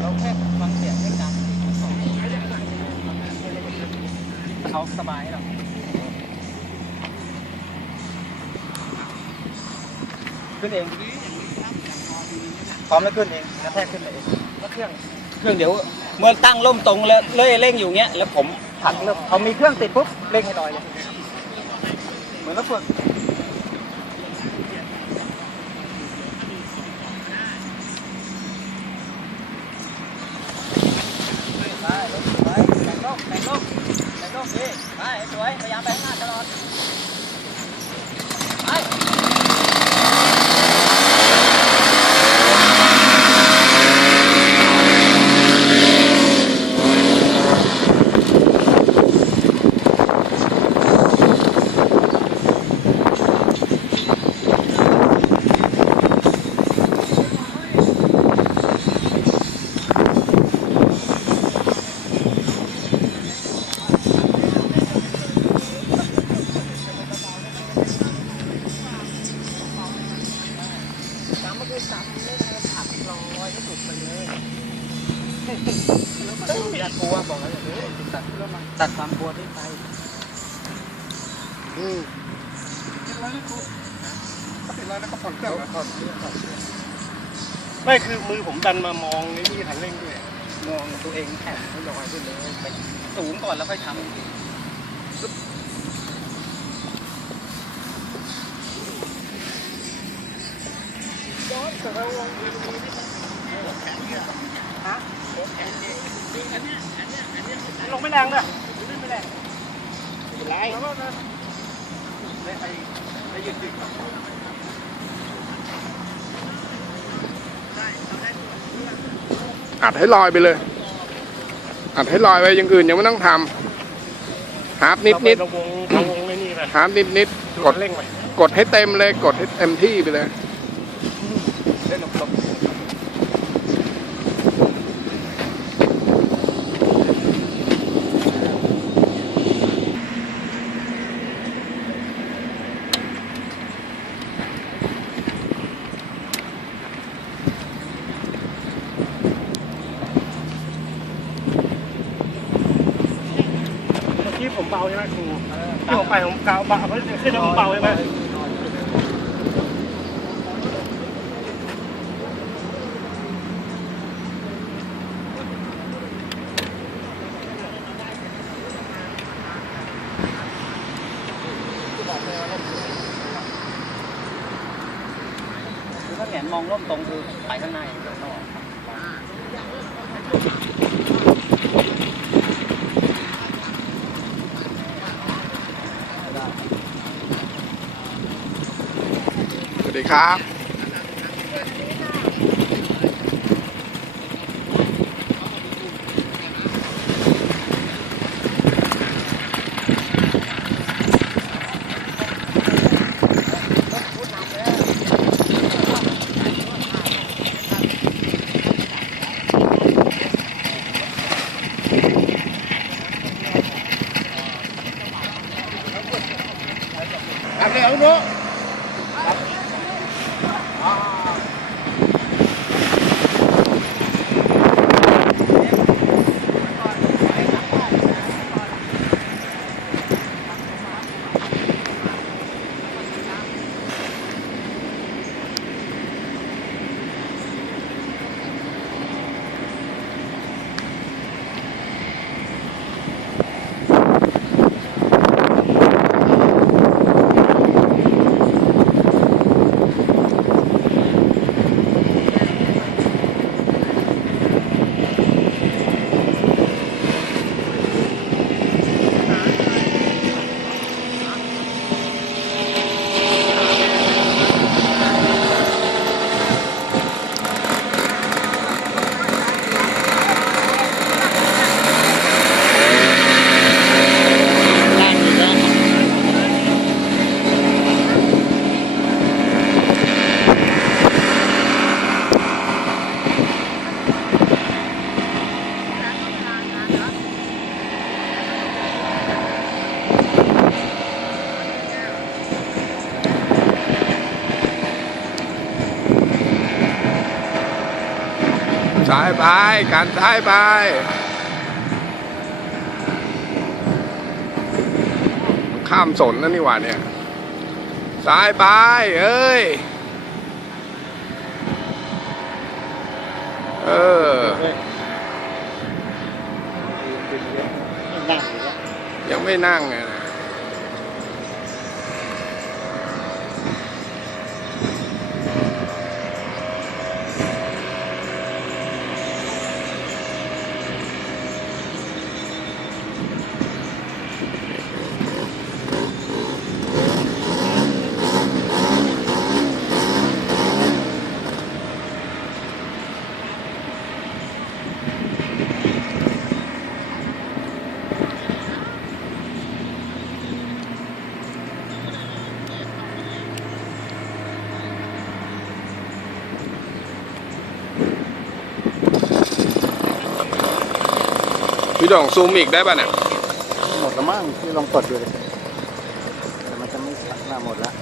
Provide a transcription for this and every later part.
เราแค่ฟังเสียงให้ดังเขาสบายให้เราขึ้นเองพร้อมแล้วขึ้นเองกระแทกขึ้นเองแล้วเครื่องเครื่องเดี๋ยวเมื่อตั้งล่มตรงแล้วเล่ยเร่งอยู่เงี้ยแล้วผมผลักเริ่มเอามีเครื่องติดปุ๊บเร่งให้ลอยเลยเหมือนรถฝึกไปรถไปแข่งโลกแข่งโลกแข่งโลกดี ไปสวย พยายามไปข้างหน้าตลอด ไป จำก็คือจำเล่นเลยผักลอยที่สุดไปเลยอย่ากลัวบอกแล้วอย่าเลยตัดแล้วมันตัดความกลัวได้ไปอืมติดแล้วนะครูก็ติดแล้วแล้วก็ผ่อนเครื่องนะก่อนเครื่องก่อนไม่คือมือผมดันมามองในนี่ทันเร่งด้วย มองตัวเองแข็งไม่ลอยขึ้นเลยไปสูงก่อนแล้วค่อยทำ ลงไม่แรงเลยไม่แรงเป็นไรแล้วนะไม่ไอ้ไม่หยุดหยุดก่อนอัดให้ลอยไปเลย อัดให้ลอยไปอย่างอื่นยังไม่ต้องทำฮาร์ปนิดนิดเราวงเราวงในนี่ไปฮาร์ปนิดนิดกดเร่งไปกดให้เต็มเลย กดให้เต็มที่ไปเลย เล่นหลบๆเมื่อกี้ผมเบาใช่ไหมครูที่ผมไปผมเบาเบาเขาะขึ้นแล้วผมเบาใช่ไหม คือถ้าแหง นมองร่มตรงคือไปข้างในข้างนอกสวัสดีครับายไปการซ้ายไปข้ามสนนั่นนี่หว่าเนี่ยซ้ายไปเอ้ยเออยังไม่นั่งไงนะ พี่ดองซูมอีกได้ป่ะเนี่ย หมดแล้วมั้งที่ลองกดดูเลยแต่มันจะไม่ชัดหน้าหมดแล้ว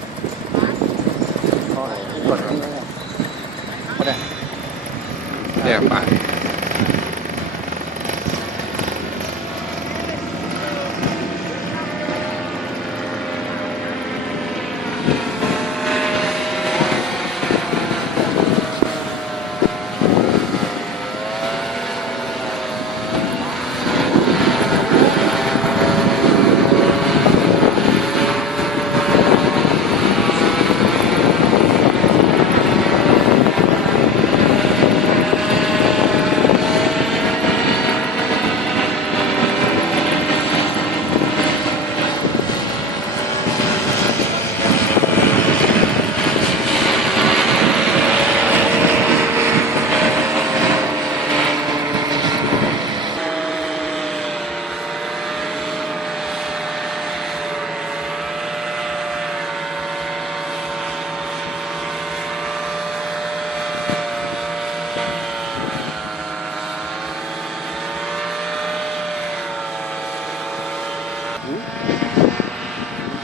เพราะกดนี่ก็ได้เนี่ยไป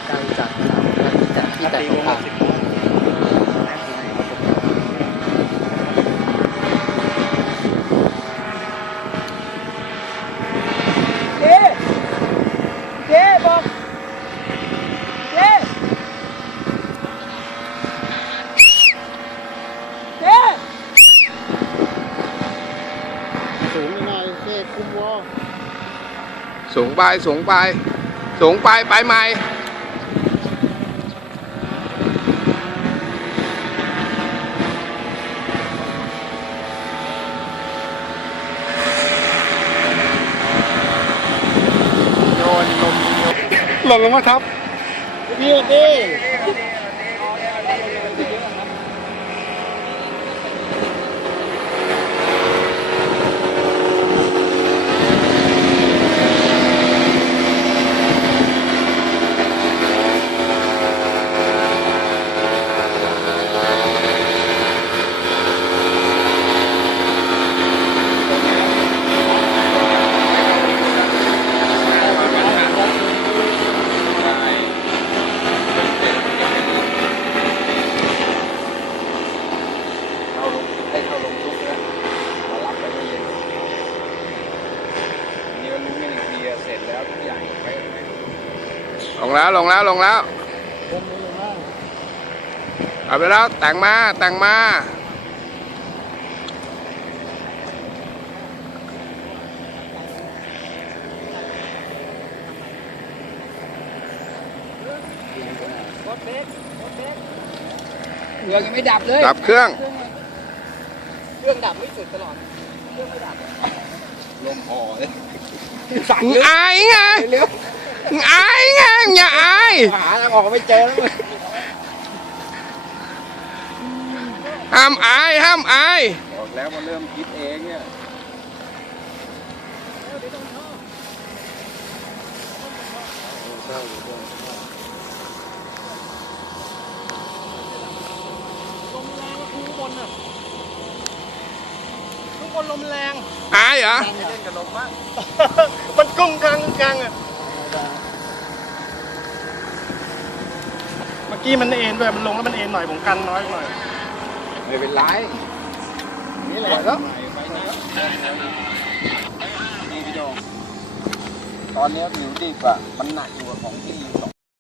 การจัดการจัดที่แต่งต่าง เจ๊เจ๊บอกเจ๊เจ๊ สูงยังไงเท่คุ้มวอ สูง ไปสูงไป สูงไปไปใหม่โยนลมหล่นลงมาทับพี่ดิ เข้าลงให้เข้าลงทุกแล้วมารับไปไม่เย็นนี่ก็รู้กันอีกทีอะเสร็จแล้วทุกอย่างไป ลงแล้วลงแล้วลงแล้วผมไม่รู้ว่าเอาไปแล้วแต่งมาแต่งมาเครื่องยังไม่ดับเลย ดับเครื่อง เครื่องดับไม่สุดตลอด เครื่องไม่ดับ ลมพอเลยมึงอายไงเร็วมึง อายไงมึงอย่าอายหาทางออกไม่เจอแล้วมึงห้ามอายห้ามอายบอกแล้วมันเริ่มคิดเองเนี่ยทุกคนลมแรงอายเหรอ เล่นกับลมบ้างมันกุ้งกลางกลางอะ เมื่อกี้มันเอ็นด้วยมันลงแล้วมันเอ็นหน่อยผมกันน้อยหน่อยไม่เป็นไรนี่แหละปล่อยแล้วไปนี่พี่โดงตอนนี้ผิวดิบอะมันหนักอยู่กว่าของที่อยู่สอง